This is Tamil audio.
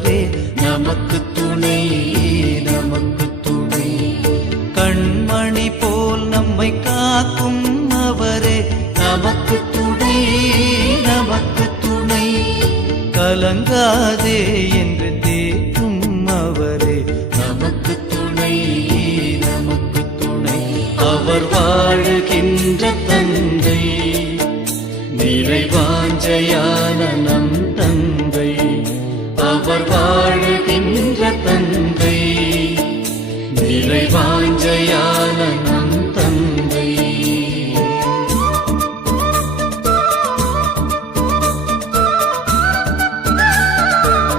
அவரே நமக்கு துணை, நமக்கு துணை. கண்மணி போல் நம்மை காக்கும் அவரே நமக்கு துணை, நமக்கு துணை. கலங்காதே என்று தேற்றும் அவரே நமக்கு துணை, நமக்கு துணை. அவர் வாழுகின்ற தந்தை, நிறைவாஞ்சையான நம் தந்தை. அவர் வாழுகின்ற தந்தை, நிறைவாஞ்சையான